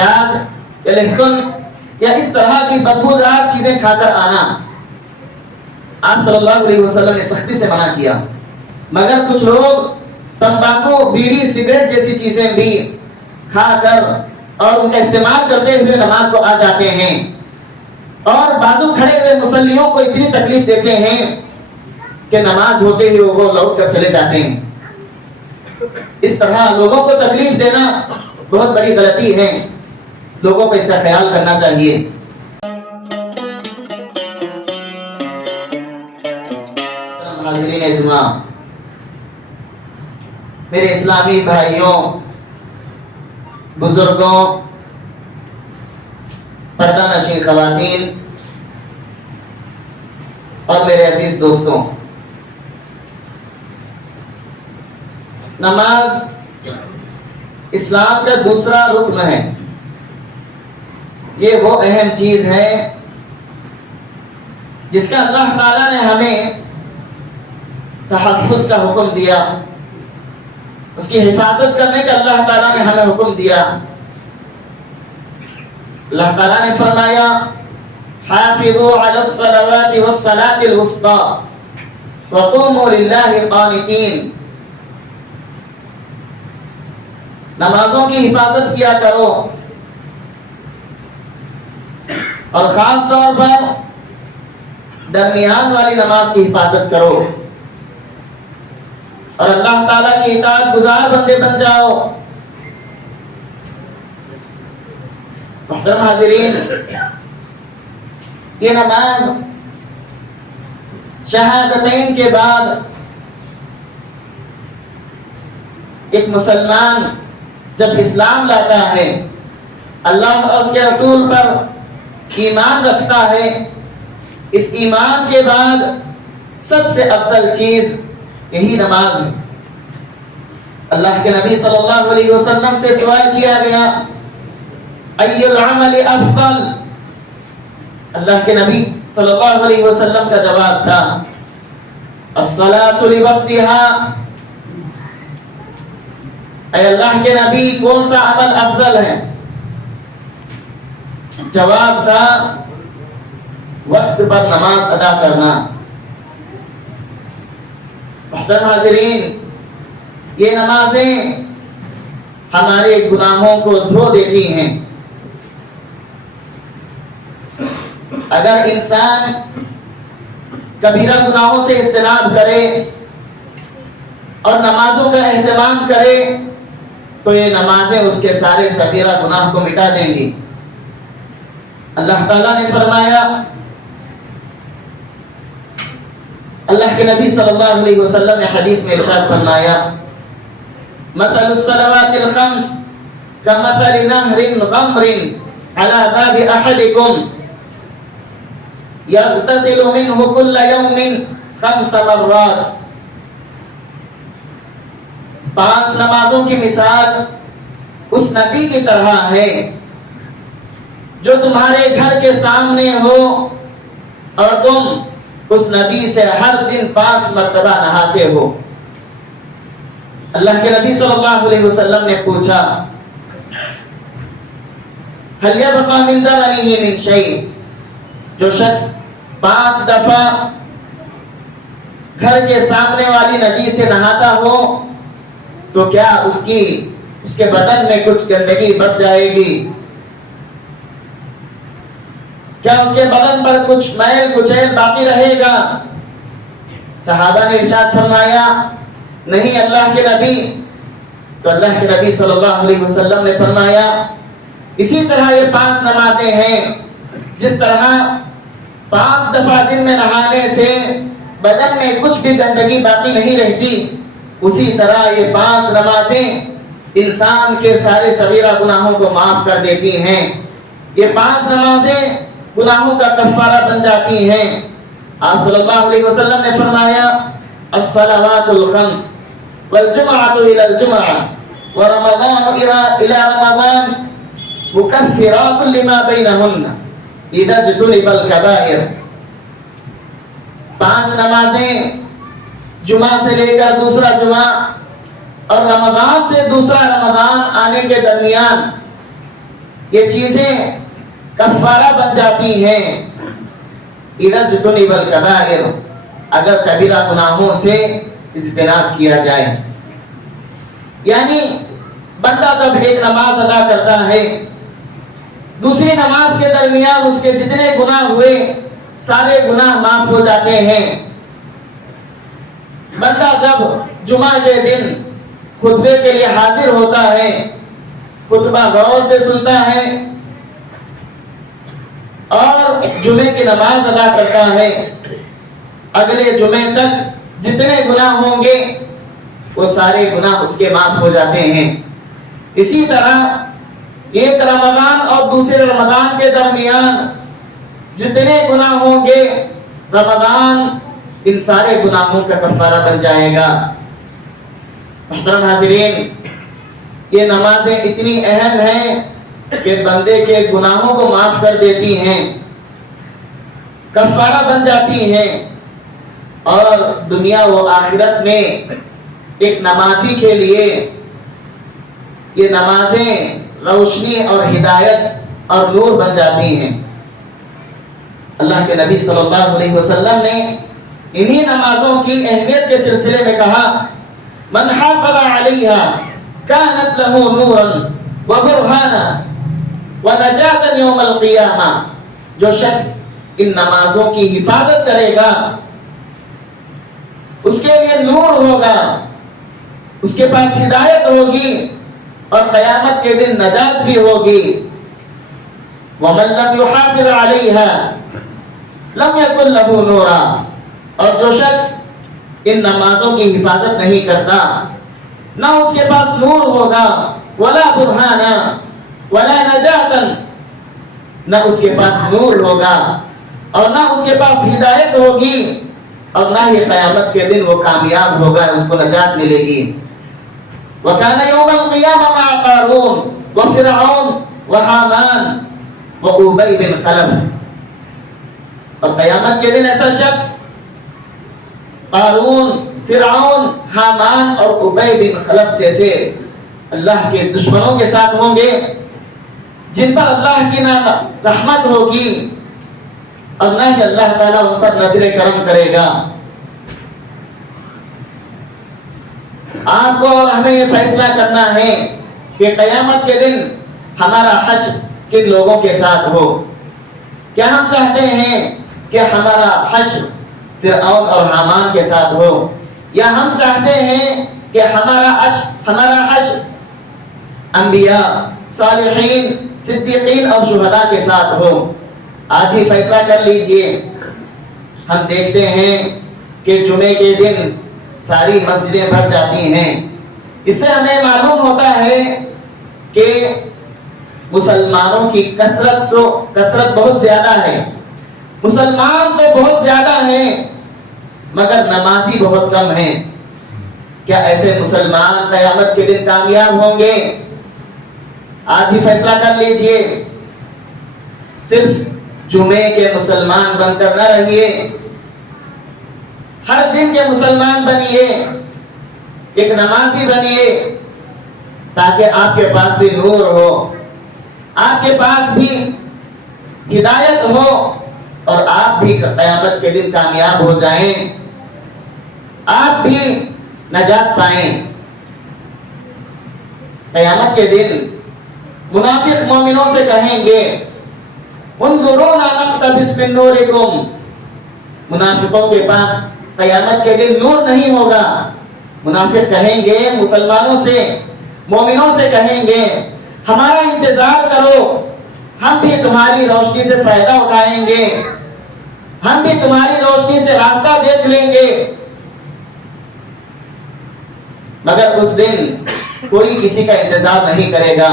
پیاز یا لہسن یا اس طرح کی بدبودار چیزیں کھا کر آنا، آپ صلی اللہ علیہ وسلم نے سختی سے منع کیا۔ مگر کچھ لوگ تمباکو، بیڑی، سگریٹ جیسی چیزیں بھی کھا کر اور ان کا استعمال کرتے ہوئے نماز کو آ جاتے ہیں، اور بازو کھڑے ہوئے مصلیوں کو اتنی تکلیف دیتے ہیں کہ نماز ہوتے ہی وہ لوٹ کر چلے جاتے ہیں۔ اس طرح لوگوں کو تکلیف دینا بہت بڑی غلطی ہے، لوگوں کو اس کا خیال کرنا چاہیے۔ حاضرین جمعہ، میرے اسلامی بھائیوں، بزرگوں، پردہ نشین خواتین اور میرے عزیز دوستوں، نماز اسلام کا دوسرا رکن ہے۔ یہ وہ اہم چیز ہے جس کا اللہ تعالیٰ نے ہمیں تحفظ کا حکم دیا، اس کی حفاظت کرنے کا اللہ تعالیٰ نے ہمیں حکم دیا۔ اللہ تعالیٰ نے فرمایا حافظوا علی الصلوات والصلاة الوسطى وقوموا للہ قانتین، نمازوں کی حفاظت کیا کرو اور خاص طور پر درمیان والی نماز کی حفاظت کرو، اور اللہ تعالیٰ کی اطاعت گزار بندے بن جاؤ۔ محترم حاضرین، یہ نماز شہادتین کے بعد ایک مسلمان جب اسلام لاتا ہے، اللہ اور اس کے رسول پر ایمان رکھتا ہے، اس ایمان کے بعد سب سے افضل چیز یہی نماز ہے۔ اللہ کے نبی صلی اللہ علیہ وسلم سے سوال کیا گیا ای العمل افضل، اللہ کے نبی صلی اللہ علیہ وسلم کا جواب تھا الصلاۃ لوقتها، اے اللہ کے نبی کون سا عمل افضل ہے؟ جواب تھا وقت پر نماز ادا کرنا۔ محترم حاضرین، یہ نمازیں ہمارے گناہوں کو دھو دیتی ہیں۔ اگر انسان کبیرہ گناہوں سے اجتناب کرے اور نمازوں کا اہتمام کرے تو یہ نمازیں اس کے سارے صغیرہ گناہ کو مٹا دیں گی۔ اللہ تعالیٰ نے فرمایا، اللہ کے نبی صلی اللہ علیہ وسلم نے حدیث میں ارشاد فرمایا مثل الصلوات الخمس كمثل نهر غمر على باب احدكم يغتسل منه كل يوم 5 مرات، 5 نمازوں کی مثال اس ندی کی طرح ہے جو تمہارے گھر کے سامنے ہو اور تم اس ندی سے ہر دن 5 مرتبہ نہاتے ہو۔ اللہ کے نبی صلی اللہ علیہ وسلم نے پوچھا هل يبقى من درنه من شيء، جو شخص 5 دفعہ گھر کے سامنے والی ندی سے نہاتا ہو تو کیا اس کے بدن میں کچھ گندگی بچ جائے گی؟ کیا اس کے بدن پر کچھ میل کچیل باقی رہے گا؟ صحابہ نے ارشاد فرمایا نہیں اللہ کے نبی۔ تو اللہ کے نبی صلی اللہ علیہ وسلم نے فرمایا اسی طرح یہ 5 نمازیں ہیں، جس طرح 5 دفعہ دن میں نہانے سے بدن میں کچھ بھی گندگی باقی نہیں رہتی، اسی طرح یہ 5 نمازیں انسان کے سارے صغیرہ گناہوں کو معاف کر دیتی ہیں۔ یہ 5 نمازیں گناہوں کا کفارہ بن جاتی ہیں۔ آپ صلی اللہ علیہ وسلم نے فرمایا الصلوات الخمس والجمعۃ الی الجمعہ ورمضان الی رمضان مکفرات لما بینہن اذا اجتنب الکبائر، 5 نمازیں جمعہ سے لے کر دوسرا جمعہ اور رمضان سے دوسرا رمضان آنے کے درمیان یہ چیزیں کفارہ بن جاتی ہیں اذا اجتنب الکبائر، اگر کبیرہ گناہوں سے اجتناب کیا جائے. یعنی بندہ جب ایک نماز ادا کرتا ہے، دوسری نماز کے درمیان اس کے جتنے گناہ ہوئے سارے گناہ معاف ہو جاتے ہیں. بندہ جب جمعہ کے دن خطبے کے لیے حاضر ہوتا ہے، خطبہ غور سے سنتا ہے اور جمعے کی نماز ادا کرتا ہے، اگلے جمعے تک جتنے گناہ ہوں گے وہ سارے گناہ اس کے معاف ہو جاتے ہیں. اسی طرح ایک رمضان اور دوسرے رمضان کے درمیان جتنے گناہ ہوں گے رمضان ان سارے گناہوں کا کفارہ بن جائے گا. محترم حاضرین، یہ نمازیں اتنی اہم ہیں کہ بندے کے گناہوں کو معاف کر دیتی ہیں، کفارہ بن جاتی ہیں، اور دنیا و آخرت میں ایک نمازی کے لیے یہ نمازیں روشنی اور ہدایت اور نور بن جاتی ہیں. اللہ کے نبی صلی اللہ علیہ وسلم نے انہی نمازوں کی اہمیت کے سلسلے میں کہا من حافظ علیہا کانت لہ نورا وبرہانا ونجاتا یوم القیامہ. جو شخص ان نمازوں کی حفاظت کرے گا اس کے لیے نور ہوگا، اس کے پاس ہدایت ہوگی اور قیامت کے دن نجات بھی ہوگی. وَمَن لَّمْ يُحَافِظْ عَلَيْهَا لَمْ يَكُن لَّهُ نُورًا. اور جو شخص ان نمازوں کی حفاظت نہیں کرتا نہ اس کے پاس نور ہوگا، وَلَا بُرْهَانًا وَلَا نَجَاتًا، نہ اس کے پاس نور ہوگا اور نہ اس کے پاس ہدایت ہوگی اور نہ ہی قیامت کے دن وہ کامیاب ہوگا، اس کو نجات ملے گی. وَكَانَ يَوْمَ الْقِيَامَةِ مَعَ قَارُونَ وَفِرْعَوْنَ وَحَامَانَ وَأُبَيْ بن خلف. اور قیامت کے دن ایسا شخص قارون، فرعون، حامان اور ابی بن خلف جیسے اللہ کے دشمنوں کے ساتھ ہوں گے جن پر اللہ کی نہ رحمت ہوگی اور نہ ہی اللہ تعالیٰ ان پر نظر کرم کرے گا. آپ کو اور ہمیں یہ فیصلہ کرنا ہے کہ قیامت کے دن ہمارا حشر کن لوگوں کے ساتھ ہو. کیا ہم چاہتے ہیں کہ ہمارا حشر فرعون اور حامان کے ساتھ ہو، یا ہم چاہتے ہیں کہ ہمارا حشر انبیاء، صالحین، صدیقین اور شہداء کے ساتھ ہو؟ آج ہی فیصلہ کر لیجئے. ہم دیکھتے ہیں کہ جمعے کے دن ساری مسجدیں بھر جاتی ہیں. اس سے ہمیں معلوم ہوتا ہے کہ مسلمانوں کی کثرت بہت زیادہ ہے. مسلمان تو بہت زیادہ ہیں مگر نمازی بہت کم ہیں. کیا ایسے مسلمان قیامت کے دن کامیاب ہوں گے؟ آج ہی فیصلہ کر لیجئے. صرف جمعے کے مسلمان بن کر نہ رہیے، ہر دن کے مسلمان بنیے، ایک نمازی بنیے، تاکہ آپ کے پاس بھی نور ہو، آپ کے پاس بھی ہدایت ہو اور آپ بھی قیامت کے دن کامیاب ہو جائیں، آپ بھی نجات پائیں. قیامت کے دن منافق مومنوں سے کہیں گے انظرونا نقتبس من نورکم. منافقوں کے پاس قیامت کے دن نور نہیں ہوگا. منافق کہیں گے مسلمانوں سے، مومنوں سے کہیں گے ہمارا انتظار کرو، ہم بھی تمہاری روشنی سے فائدہ اٹھائیں گے، ہم بھی تمہاری روشنی سے راستہ دیکھ لیں گے. مگر اس دن کوئی کسی کا انتظار نہیں کرے گا.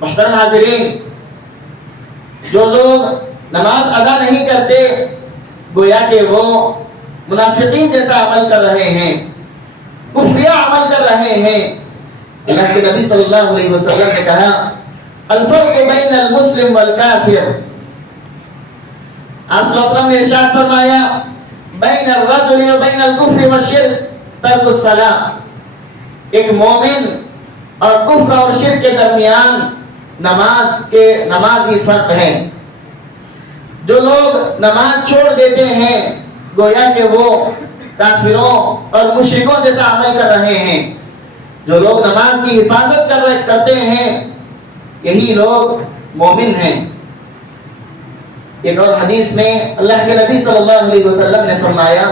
محترم حاضرین، جو لوگ نماز ادا نہیں کرتے گویا کہ وہ منافقین جیسا عمل کر رہے ہیں، کفریہ عمل کر رہے ہیں. اللہ کے نبی صلی اللہ علیہ وسلم نے کہا الفرق بین المسلم والکافر. آپ صلی اللہ علیہ وسلم نے ارشاد فرمایا بین الرجل و بین الکفر والشرک ترک الصلاۃ. ایک مومن اور کفر اور شرک کے درمیان نماز ہی فرق ہے. جو لوگ نماز چھوڑ دیتے ہیں گویا کہ وہ کافروں اور مشرکوں جیسا عمل کر رہے ہیں. جو لوگ نماز کی حفاظت کرتے ہیں یہی لوگ مومن ہیں. ایک اور حدیث میں اللہ کے نبی صلی اللہ علیہ وسلم نے فرمایا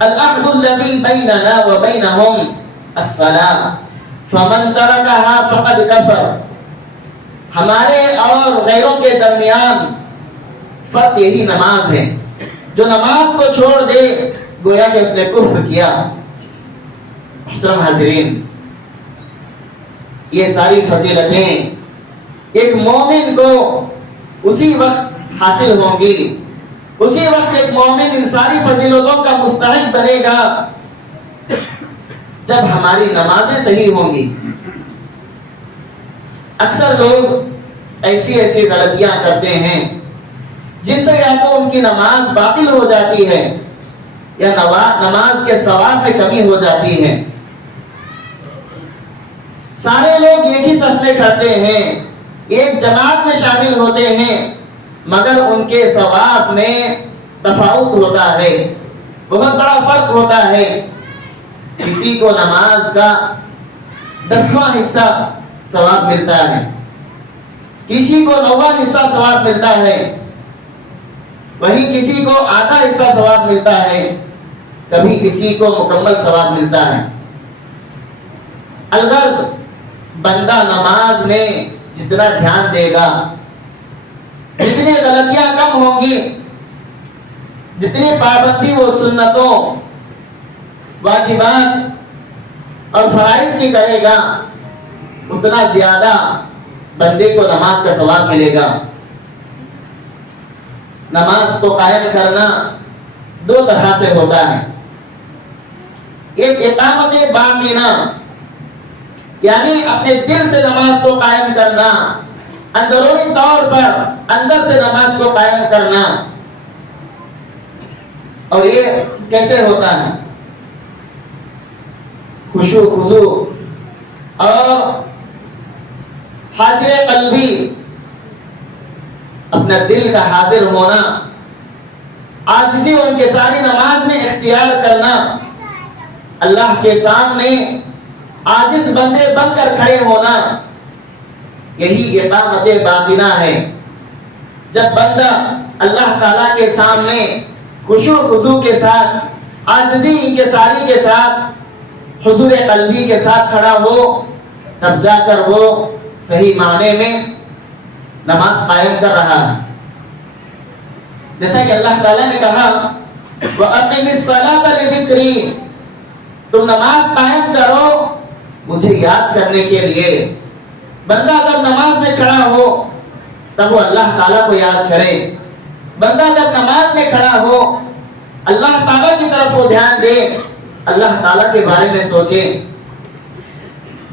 العہد الذی بیننا وبینہم الصلاۃ فمن ترکها فقد کفر. ہمارے اور غیروں کے درمیان فرق یہی نماز ہے. جو نماز کو چھوڑ دے گویا کہ اس نے کفر کیا. محترم حاضرین، یہ ساری فضیلتیں ایک مومن کو اسی وقت حاصل ہوں گی، اسی وقت ایک مومن ان ساری فضیلتوں کا مستحق بنے گا جب ہماری نمازیں صحیح ہوں گی. اکثر لوگ ایسی غلطیاں کرتے ہیں جن سے یا تو ان کی نماز باطل ہو جاتی ہے یا نماز کے ثواب میں کمی ہو جاتی ہے. سارے لوگ ایک ہی صف میں کھڑتے ہیں، ایک جماعت میں شامل ہوتے ہیں، مگر ان کے ثواب میں تفاوت ہوتا ہے، بہت بڑا فرق ہوتا ہے. کسی کو نماز کا 10واں حصہ ثواب ملتا ہے، کسی کو 9واں حصہ ثواب ملتا ہے، وہیں کسی کو آدھا حصہ ثواب ملتا ہے، کبھی کسی کو مکمل ثواب ملتا ہے. الغرض بندہ نماز میں جتنا دھیان دے گا، جتنی غلطیاں کم ہوں گی، جتنی پابندی وہ سنتوں، واجبات اور فرائض کی کرے گا، اتنا زیادہ بندے کو نماز کا ثواب ملے گا. نماز کو قائم کرنا 2 طرح سے ہوتا ہے. ایک اقامت باطنہ، یعنی اپنے دل سے نماز کو قائم کرنا، اندرونی طور پر اندر سے نماز کو قائم کرنا. اور یہ کیسے ہوتا ہے؟ خشوع خضوع اور حاضر قلبی، اپنا دل کا حاضر ہونا، عاجزی اور انکساری نماز میں اختیار کرنا، اللہ کے سامنے عاجز بندے بن کر کھڑے ہونا، یہی اقامت باطنہ ہے. جب بندہ اللہ تعالیٰ کے سامنے خشوع خضوع کے ساتھ، عاجزی انکساری کے ساتھ، حضور قلبی کے ساتھ کھڑا ہو، تب جا کر وہ صحیح معنی میں نماز قائم کر رہا ہے. جیسا کہ اللہ تعالیٰ نے کہا وَأَقِمِ الصَّلَاةَ لِذِكْرِي، تم نماز قائم کرو مجھے یاد کرنے کے لیے. بندہ جب نماز میں کھڑا ہو تب وہ اللہ تعالیٰ کو یاد کرے. بندہ جب نماز میں کھڑا ہو اللہ تعالیٰ کی طرف وہ دھیان دے، اللہ تعالیٰ کے بارے میں سوچے.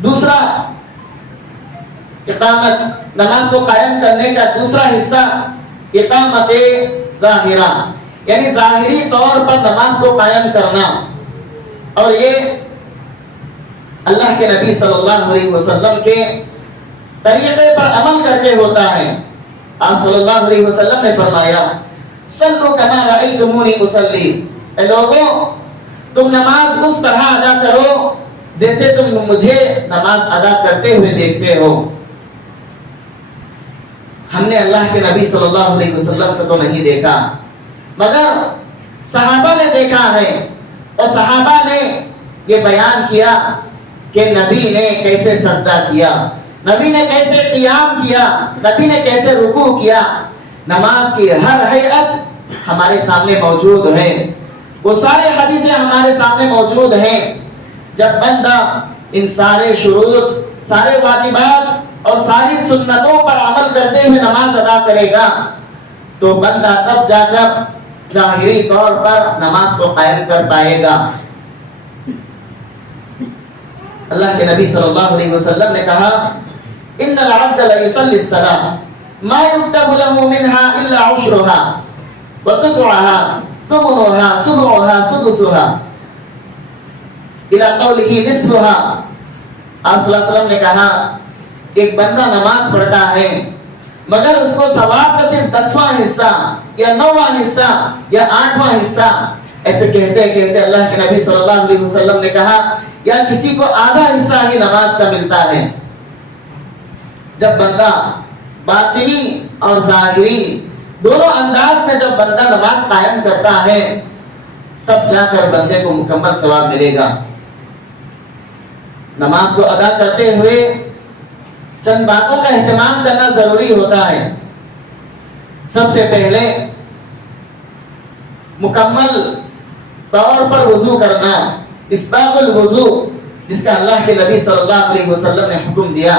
دوسرا اقامت، نماز کو قائم کرنے کا دوسرا حصہ اقامت ظاہرہ، یعنی ظاہری طور پر نماز کو قائم کرنا. اور یہ اللہ کے نبی صلی اللہ علیہ وسلم کے طریقے پر عمل کر کے ہوتا ہے. آپ صلی اللہ علیہ وسلم نے فرمایا صلوا کما رأیتمونی اصلی، اے لوگوں تم نماز اس طرح ادا کرو جیسے تم مجھے نماز ادا کرتے ہوئے دیکھتے ہو. ہم نے اللہ کے نبی صلی اللہ علیہ وسلم کو تو نہیں دیکھا، مگر صحابہ نے دیکھا ہے، اور صحابہ نے یہ بیان کیا کہ نبی نے کیسے سجدہ کیا، نبی نے کیسے قیام کیا، نبی نے کیسے رکوع کیا. نماز کی ہر ہیئت ہمارے سامنے موجود ہے، وہ سارے حدیثیں ہمارے سامنے موجود ہیں. جب بندہ ان سارے شروط، سارے واجبات اور ساری سنتوں پر عمل کرتے ہوئے نماز ادا کرے گا تو بندہ تب جا کر ظاہری طور پر نماز کو قائم کر پائے گا. اللہ کے نبی صلی اللہ علیہ وسلم نے کہا ان العبد لیصلی الصلاۃ ما یکتب له منها الا عشرها وتسعها ثمنها سبعها سدسها الى قوله نصفها. آپ صلی اللہ علیہ وسلم نے کہا ایک بندہ نماز پڑھتا ہے مگر اس کو ثواب کا صرف 10واں حصہ یا 9واں حصہ یا 8واں حصہ، ایسے کہتے کہتے اللہ کے نبی صلی اللہ علیہ وسلم نے کہا یا کسی کو آدھا حصہ ہی نماز کا ملتا ہے۔ جب بندہ باطنی اور ظاہری دونوں انداز میں جب بندہ نماز قائم کرتا ہے تب جا کر بندے کو مکمل ثواب ملے گا۔ نماز کو ادا کرتے ہوئے چند باتوں کا اہتمام کرنا ضروری ہوتا ہے۔ سب سے پہلے مکمل طور پر وضو کرنا، اسباغ الوضو، جس کا اللہ کے نبی صلی اللہ علیہ وسلم نے حکم دیا،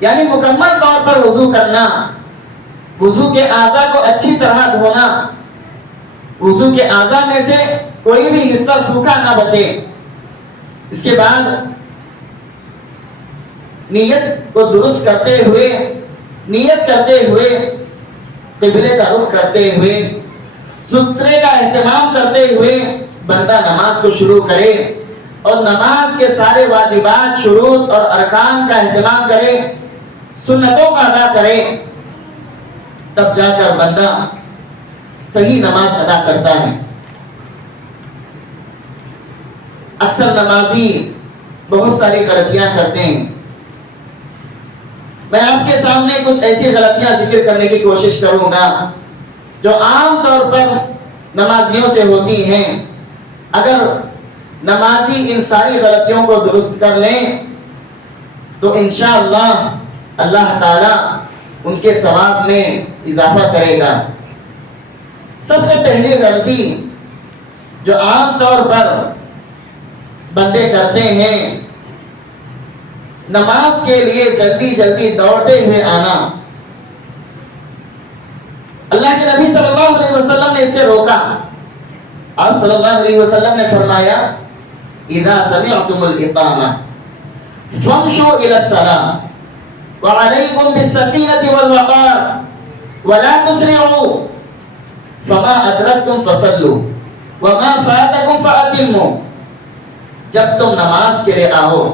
یعنی مکمل طور پر وضو کرنا، وضو کے اعضاء کو اچھی طرح دھونا، وضو کے اعضاء میں سے کوئی بھی حصہ سوکھا نہ بچے۔ اس کے بعد نیت کو درست کرتے ہوئے، نیت کرتے ہوئے، قبلے کا رخ کرتے ہوئے، سترے کا اہتمام کرتے ہوئے بندہ نماز کو شروع کرے اور نماز کے سارے واجبات، شروط اور ارکان کا اہتمام کرے، سنتوں کا ادا کرے، تب جا کر بندہ صحیح نماز ادا کرتا ہے۔ اکثر نمازی بہت ساری غلطیاں کرتے ہیں۔ میں آپ کے سامنے کچھ ایسی غلطیاں ذکر کرنے کی کوشش کروں گا جو عام طور پر نمازیوں سے ہوتی ہیں۔ اگر نمازی ان ساری غلطیوں کو درست کر لیں تو انشاءاللہ اللہ تعالی ان کے ثواب میں اضافہ کرے گا۔ سب سے پہلی غلطی جو عام طور پر بندے کرتے ہیں، نماز کے لیے جلدی جلدی دوڑتے ہوئے آنا۔ اللہ کے نبی صلی اللہ علیہ وسلم نے اس سے روکا۔ آپ صلی اللہ علیہ وسلم نے فرمایا اذا سمعتم الاقامہ فامشوا الى الصلاة وعليكم بالسکینة والوقار ولا تسرعوا فما ادرکتم فصلوا وما فاتکم فاتموا۔ جب تم نماز کے لیے آؤ،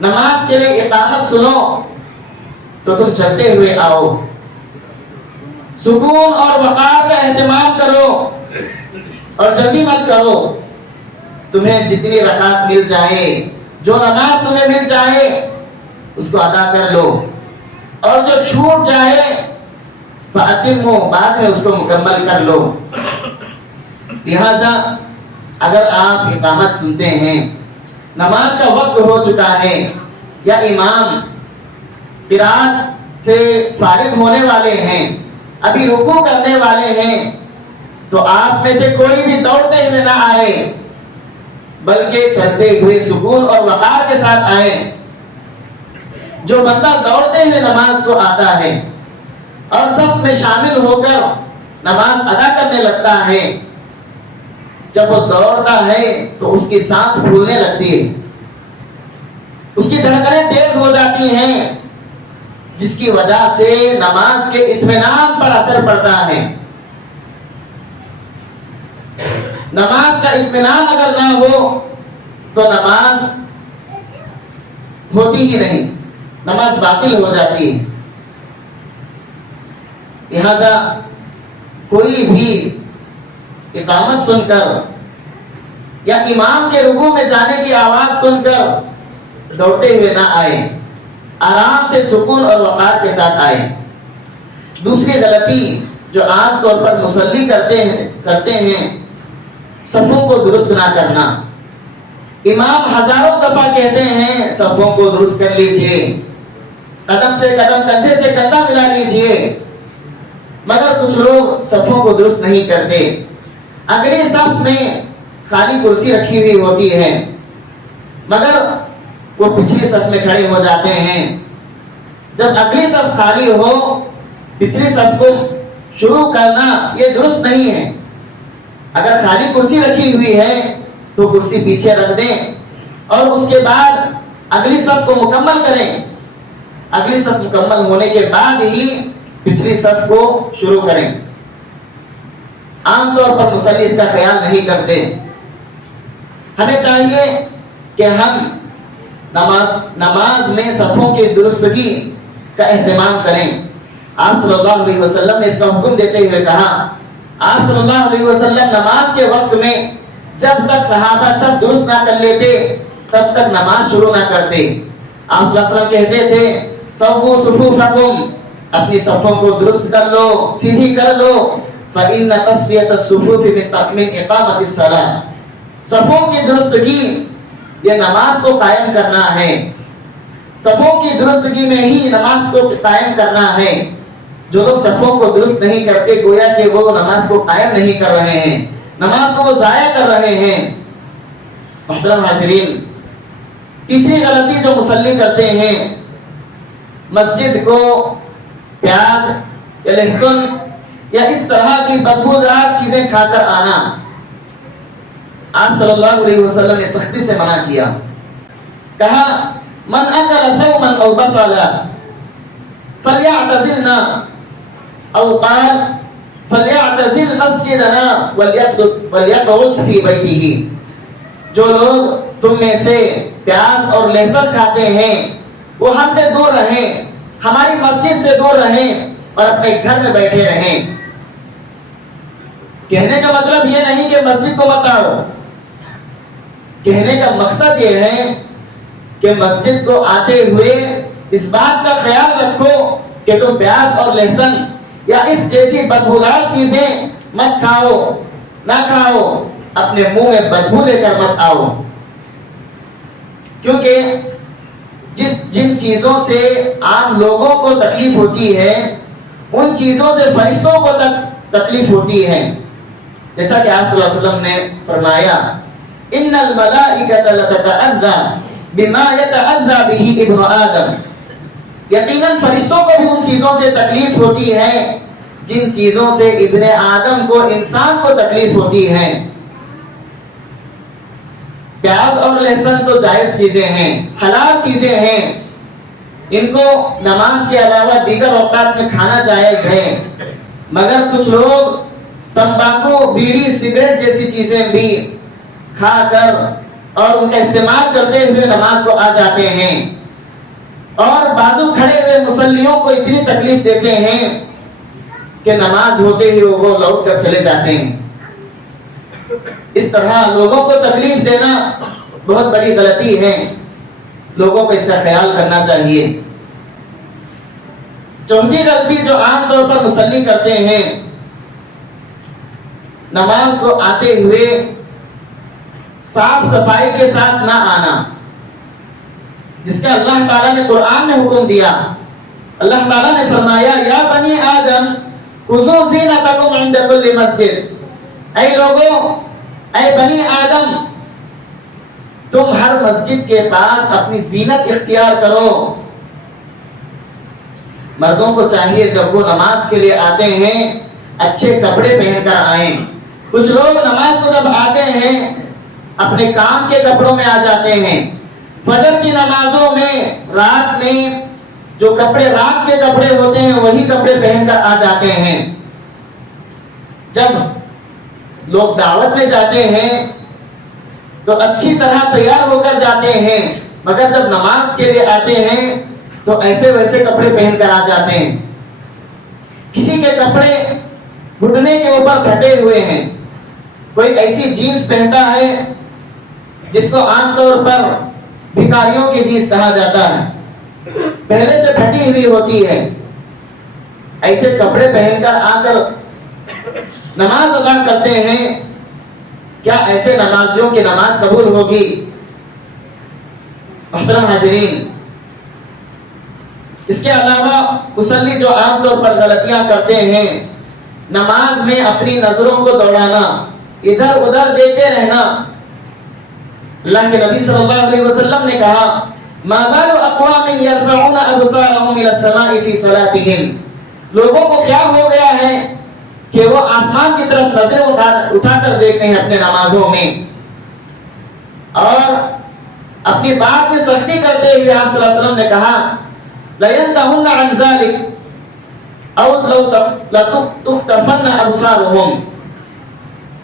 نماز کے لیے اقامت سنو تو تم چلتے ہوئے آؤ، سکون اور وقار کا اہتمام کرو اور جلدی مت کرو۔ تمہیں جتنی رکعت مل جائے، جو نماز تمہیں مل جائے اس کو ادا کر لو، اور جو چھوٹ جائے فَأَتِمُّوا، بعد میں اس کو مکمل کر لو۔ لہذا اگر آپ اقامت سنتے ہیں، نماز کا وقت ہو چکا ہے یا امام قرات سے فارغ ہونے والے ہیں، ابھی رکوع کرنے والے ہیں، تو آپ میں سے کوئی بھی دوڑتے ہوئے نہ آئے بلکہ چلتے ہوئے سکون اور وقار کے ساتھ آئے۔ جو بندہ دوڑتے ہوئے نماز کو آتا ہے اور صف میں شامل ہو کر نماز ادا کرنے لگتا ہے، جب وہ دوڑتا ہے تو اس کی سانس پھولنے لگتی ہے، اس کی دھڑکنیں تیز ہو جاتی ہیں، جس کی وجہ سے نماز کے اطمینان پر اثر پڑتا ہے۔ نماز کا اطمینان اگر نہ ہو تو نماز ہوتی ہی نہیں، نماز باطل ہو جاتی ہے۔ لہذا کوئی بھی اقامت سن کر یا امام کے رکوع میں جانے کی آواز سن کر دوڑتے ہوئے نہ آئے، آرام سے سکون اور وقار کے ساتھ آئے۔ دوسری غلطی جو عام طور پر مصلی کرتے ہیں، صفوں کو درست نہ کرنا۔ امام ہزاروں دفعہ کہتے ہیں صفوں کو درست کر لیجئے، قدم سے قدم، کندھے سے کندھا ملا لیجئے، مگر کچھ لوگ صفوں کو درست نہیں کرتے۔ اگلی صف میں خالی کرسی رکھی ہوئی ہوتی ہے مگر وہ پچھلی صف میں کھڑے ہو جاتے ہیں۔ جب اگلی صف خالی ہو، پچھلی صف کو شروع کرنا یہ درست نہیں ہے۔ اگر خالی کرسی رکھی ہوئی ہے تو کرسی پیچھے رکھ دیں اور اس کے بعد اگلی صف کو مکمل کریں۔ اگلی صف مکمل ہونے کے بعد ہی پچھلی صف کو شروع کریں۔ عام طور پر مصلی اس کا خیال نہیں کرتے۔ ہمیں چاہیے کہ ہم نماز میں صفوں کی درستگی کا اہتمام کریں. آپ صلی اللہ علیہ وسلم نے اس کا حکم دیتے ہوئے کہا. آپ صلی اللہ علیہ وسلم نماز کے وقت میں جب تک صحابہ سب درست نہ کر لیتے تب تک نماز شروع نہ کرتے. آپ صلی اللہ علیہ وسلم کہتے تھے سووا صفوفکم، اپنی صفوں کو درست کر لو، سیدھی کر لو. فإن تسویۃ الصفوف من اقامۃ الصلاۃ، صفوں کی درستگی یہ نماز کو قائم کرنا ہے. صفوں کی درستگی میں ہی نماز کو قائم کرنا ہے. جو لوگ صفوں کو درست نہیں کرتے گویا کہ وہ نماز کو قائم نہیں کر رہے ہیں، نماز کو وہ ضائع کر رہے ہیں. محترم حاضرین، تیسری غلطی جو مصلی کرتے ہیں، مسجد کو پیاز یا لہسن یا اس طرح کی بدبودار چیزیں کھا کر آنا. آپ صلی اللہ علیہ وسلم نے سختی سے منع کیا. کہا من اکل ثوما او بصلا فلیعتزلنا، او قال فلیعتزل مسجدنا ولیقعد فی بیتہ. جو لوگ تم میں سے پیاز اور لہسن کھاتے ہیں وہ ہم سے دور رہیں، ہماری مسجد سے دور رہیں اور اپنے گھر میں بیٹھے رہیں. کہنے کا مطلب یہ نہیں کہ مسجد کو مت آؤ، کہنے کا مقصد یہ ہے کہ مسجد کو آتے ہوئے اس بات کا خیال رکھو کہ تم پیاز اور لہسن یا اس جیسی بدبودار چیزیں مت کھاؤ، نہ کھاؤ، اپنے منہ میں بدبو لے کر مت آؤ. کیونکہ جن چیزوں سے عام لوگوں کو تکلیف ہوتی ہے ان چیزوں سے فرشتوں کو تکلیف ہوتی ہے. جیسا کہ آپ صلی اللہ علیہ وسلم نے فرمایا ان الملائکۃ لتتأذی بما یتأذی بہ ابن آدم، یقیناً فرشتوں کو بھی ان چیزوں سے تکلیف ہوتی ہے جن چیزوں سے ابن آدم کو، انسان کو تکلیف ہوتی ہے. پیاز اور لہسن تو جائز چیزیں ہیں، حلال چیزیں ہیں، ان کو نماز کے علاوہ دیگر اوقات میں کھانا جائز ہے. مگر کچھ لوگ تمباکو، بیڑی، سگریٹ جیسی چیزیں بھی کھا کر اور ان کا استعمال کرتے ہوئے نماز کو آ جاتے ہیں اور بازو کھڑے ہوئے مصلیوں کو اتنی تکلیف دیتے ہیں کہ نماز ہوتے ہی وہ لوٹ کر چلے جاتے ہیں. اس طرح لوگوں کو تکلیف دینا بہت بڑی غلطی ہے، لوگوں کو اس کا خیال کرنا چاہیے. چوتھی غلطی جو عام طور پر مصلی کرتے ہیں، نماز کو آتے ہوئے صاف صفائی کے ساتھ نہ آنا، جس کا اللہ تعالیٰ نے قرآن میں حکم دیا. اللہ تعالیٰ نے فرمایا یا بنی آدم خذوا زینتکم عند کل مسجد، اے لوگوں، اے بنی آدم، تم ہر مسجد کے پاس اپنی زینت اختیار کرو. مردوں کو چاہیے جب وہ نماز کے لیے آتے ہیں اچھے کپڑے پہن کر آئیں. کچھ لوگ نماز کو جب آتے ہیں اپنے کام کے کپڑوں میں آ جاتے ہیں. فجر کی نمازوں میں رات میں جو کپڑے رات کے کپڑے ہوتے ہیں وہی کپڑے پہن کر آ جاتے ہیں. جب لوگ دعوت میں جاتے ہیں تو اچھی طرح تیار ہو کر جاتے ہیں، مگر جب نماز کے لیے آتے ہیں تو ایسے ویسے کپڑے پہن کر آ جاتے ہیں. کسی کے کپڑے گھٹنے کے اوپر پھٹے ہوئے ہیں، کوئی ایسی جینس پہنتا ہے جس کو عام طور پر بھکاریوں کی جینس کہا جاتا ہے، پہلے سے پھٹی ہوئی ہوتی ہے. ایسے کپڑے پہن کر آ کر نماز ادا کرتے ہیں، کیا ایسے نمازیوں کی نماز قبول ہوگی؟ محترم حاضرین، اس کے علاوہ مصلی جو عام طور پر غلطیاں کرتے ہیں، نماز میں اپنی نظروں کو دوڑانا، ادھر ادھر دیکھتے رہنا. اللہ کے نبی صلی اللہ علیہ وسلم نے کہا ما بال اقوام يرفعون ابصارهم الى السماء في صلاتهم، لوگوں کو کیا ہو گیا ہے کہ وہ آسمان کی طرف نظریں اٹھا کر دیکھتے ہیں اپنے نمازوں میں. اور اپنی بات میں سختی کرتے ہوئے آپ صلی اللہ علیہ وسلم نے کہا لَيَنْتَهُنَّ عَنْ ذَلِكَ أَوْ لَتُخْتَفَنَّ أَبْصَارُهُمْ،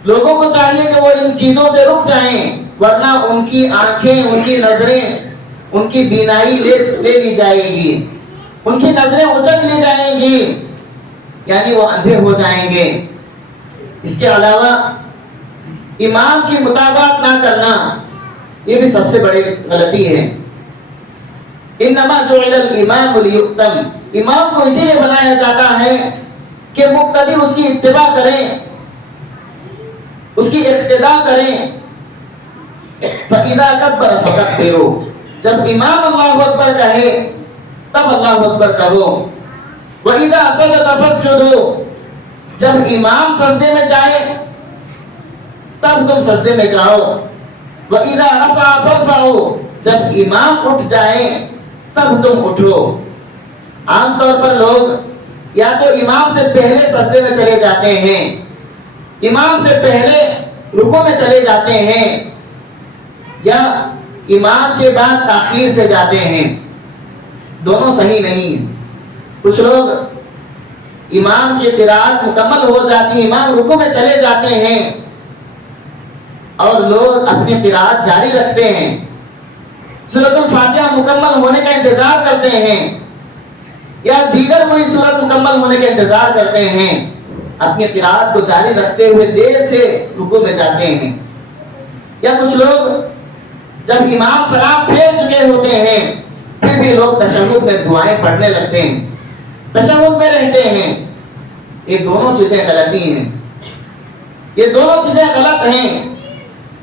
لوگوں کو چاہیے کہ وہ ان چیزوں سے رک جائیں ورنہ ان کی آنکھیں، ان کی نظریں ان کی بینائی لے لی جائے گی، ان کی نظریں اچک لی جائیں گی، یعنی وہ اندھے ہو جائیں گے۔ اس کے علاوہ امام کی مطابقت نہ کرنا، یہ بھی سب سے بڑی غلطی ہے۔ انما جعل الامام لیؤتم، امام کو اسی لیے بنایا جاتا ہے کہ مقتدی اس کی اتباع کریں، اس کی اقتداء کریں۔ فَإِذَا كَبَّرَ فَكَبِّرُوا، جب امام اللہ اکبر کہے تب اللہ اکبر کہو۔ وَإِذَا سَجَدَ فَاسْجُدُوا، جب امام سجدے میں جائے تب تم سجدے میں جاؤ۔ وَإِذَا رَفَعَ فَارْفَعُوا، جب امام اٹھ جائے تب تم اٹھو۔ عام طور پر لوگ یا تو امام سے پہلے سجدے میں چلے جاتے ہیں، امام سے پہلے رکوع میں چلے جاتے ہیں، یا امام کے بعد تاخیر سے جاتے ہیں۔ دونوں صحیح نہیں۔ کچھ لوگ امام کی قرات مکمل ہو جاتی ہے، امام رکوع میں چلے جاتے ہیں اور لوگ اپنی قرات جاری رکھتے ہیں، سورۃ الفاتحہ مکمل ہونے کا انتظار کرتے ہیں یا دیگر کوئی سورت مکمل ہونے کا انتظار کرتے ہیں، اپنی قرات کو جاری رکھتے ہوئے دیر سے رکوع میں جاتے ہیں۔ یا کچھ لوگ جب امام سلام پھیر چکے ہوتے ہیں پھر بھی لوگ تشہد میں دعائیں پڑھنے لگتے ہیں، تشہد میں رہتے ہیں۔ یہ دونوں چیزیں غلطی ہیں، یہ دونوں چیزیں غلط ہیں۔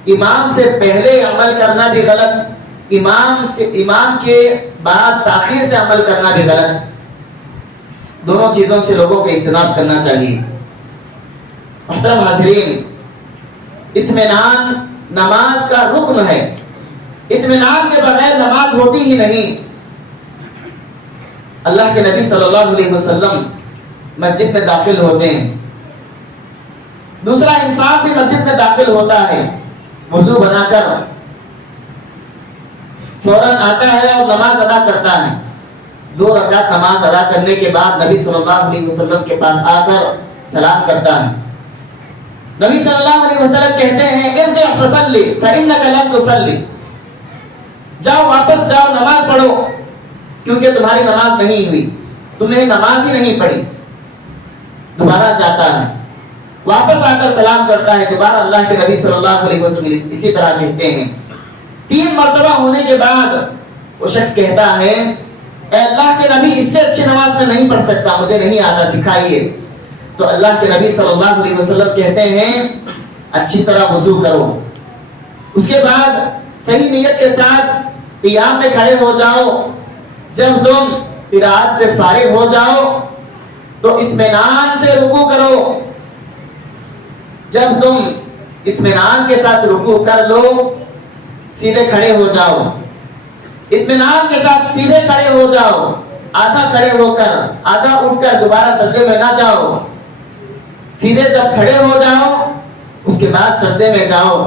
امام سے پہلے عمل کرنا بھی غلط، امام کے بعد تاخیر سے عمل کرنا بھی غلط۔ دونوں چیزوں سے لوگوں کو اجتناب کرنا چاہیے۔ محترم حاضرین، اطمینان نماز کا رکن ہے، اطمینان کے بغیر نماز ہوتی ہی نہیں۔ اللہ کے نبی صلی اللہ علیہ وسلم مسجد میں داخل ہوتے ہیں، دوسرا انسان بھی مسجد میں داخل ہوتا ہے، وضو بنا کر فوراً آتا ہے اور نماز ادا کرتا ہے۔ 2 رکعت نماز ادا کرنے کے بعد نبی صلی اللہ علیہ وسلم کے پاس آ کر سلام کرتا ہے۔ نبی صلی اللہ علیہ وسلم کہتے ہیں ارجع فصلی فإنک لم تصلی، جاؤ واپس جاؤ نماز پڑھو کیونکہ تمہاری نماز نہیں ہوئی، تمہیں نماز ہی نہیں پڑھی۔ دوبارہ جاتا ہے، واپس آ کر سلام کرتا ہے، دوبارہ اللہ کے نبی صلی اللہ علیہ وسلم اسی طرح کہتے ہیں۔ 3 مرتبہ ہونے کے بعد وہ شخص کہتا ہے اے اللہ کے نبی اس سے اچھی نماز میں نہیں پڑھ سکتا، مجھے نہیں آتا، سکھائیے۔ تو اللہ کے نبی صلی اللہ علیہ وسلم کہتے ہیں اچھی طرح وضو کرو، اس کے بعد صحیح نیت کے ساتھ قیام میں کھڑے ہو جاؤ، جب تم قرات سے فارغ ہو جاؤ تو اطمینان سے رکوع کرو، جب تم اطمینان کے ساتھ رکوع کر لو سیدھے کھڑے ہو جاؤ، اطمینان کے ساتھ سیدھے کھڑے ہو جاؤ، آدھا کھڑے ہو کر آدھا اٹھ کر دوبارہ سجدے میں نہ جاؤ، سیدھے جب کھڑے ہو جاؤ اس کے بعد سجدے میں جاؤ۔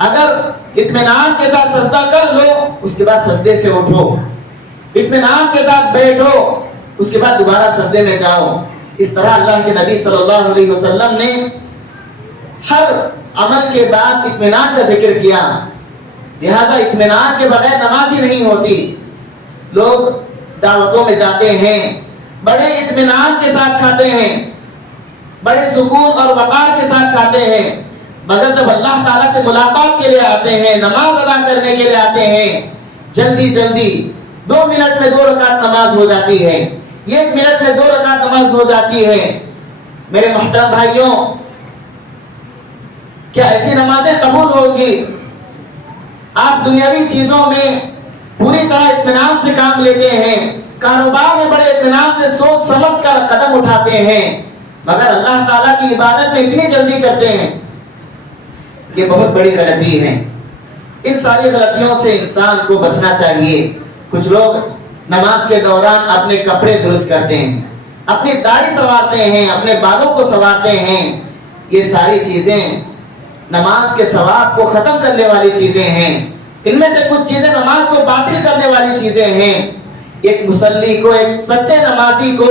اگر اطمینان کے ساتھ سجدہ کر لو اس کے بعد سجدے سے اٹھو، اطمینان کے ساتھ بیٹھو اس کے بعد دوبارہ سجدے میں جاؤ۔ اس طرح اللہ کے نبی صلی اللہ علیہ وسلم نے ہر عمل کے بعد اطمینان کا ذکر کیا، لہذا اطمینان کے بغیر نماز ہی نہیں ہوتی۔ لوگ دعوتوں میں جاتے ہیں، بڑے اطمینان کے ساتھ کھاتے ہیں، بڑے سکون اور وقار کے ساتھ کھاتے ہیں، مگر جب اللہ تعالیٰ سے ملاقات کے لیے آتے ہیں، نماز ادا کرنے کے لیے آتے ہیں، جلدی 2 منٹ میں 2 رکعت نماز ہو جاتی ہے، 1 منٹ میں 2 رکعت نماز ہو جاتی ہے۔ میرے محترم بھائیوں، کیا ایسی نمازیں قبول ہوں گی؟ آپ دنیاوی چیزوں میں پوری طرح اطمینان سے کام لیتے ہیں، کاروبار میں بڑے اطمینان سے سوچ سمجھ کر قدم اٹھاتے ہیں، مگر اللہ تعالیٰ کی عبادت میں اتنی جلدی کرتے ہیں، یہ بہت بڑی غلطی ہے۔ ان ساری غلطیوں سے انسان کو بچنا چاہیے۔ کچھ لوگ نماز کے دوران اپنے کپڑے درست کرتے ہیں، اپنی داڑھی سنوارتے ہیں، اپنے بالوں کو سنوارتے ہیں، یہ ساری چیزیں نماز کے ثواب کو ختم کرنے والی چیزیں ہیں۔ ان میں سے کچھ چیزیں نماز کو باطل کرنے والی چیزیں ہیں۔ ایک مصلی کو، ایک سچے نمازی کو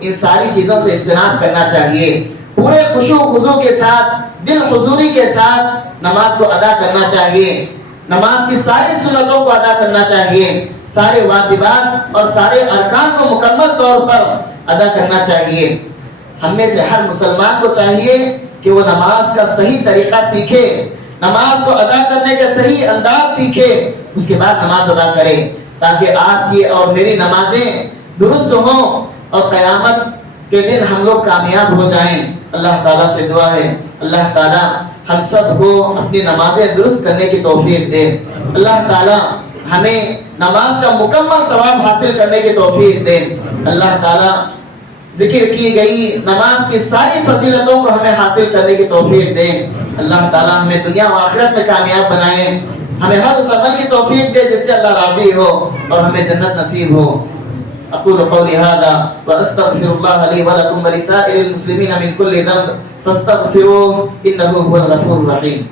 ان ساری چیزوں سے اجتناب کرنا چاہیے، پورے خشوع و خضوع کے ساتھ، دل حضوری کے ساتھ نماز کو ادا کرنا چاہیے۔ نماز کی ساری سنتوں کو ادا کرنا چاہیے، سارے واجبات اور سارے ارکان کو مکمل طور پر ادا کرنا چاہیے۔ ہم میں سے ہر مسلمان کو چاہیے کہ وہ نماز کا صحیح طریقہ سیکھے، نماز کو ادا کرنے کا صحیح انداز سیکھے، اس کے بعد نماز ادا کرے، تاکہ آپ کی اور میری نمازیں درست ہوں اور قیامت کے دن ہم لوگ کامیاب ہو جائیں۔ اللہ تعالیٰ سے دعا ہے اللہ تعالیٰ ہم سب کو اپنی نمازیں درست کرنے کی توفیق دے، اللہ تعالیٰ ہمیں نماز کا مکمل ثواب حاصل کرنے کی توفیق دے، اللہ تعالیٰ ذکر کی گئی نماز کی ساری فضیلتوں کو ہمیں حاصل کرنے کی توفیق دے، اللہ تعالیٰ ہمیں دنیا و آخرت میں کامیاب بنائے، ہمیں ہر اس عمل کی توفیق دے جس سے اللہ راضی ہو اور ہمیں جنت نصیب ہو۔ اقول قولی هذا واستغفر الله لي ولكم ولسائر المسلمين من كل ذنب فاستغفروه انه هو الغفور الرحيم۔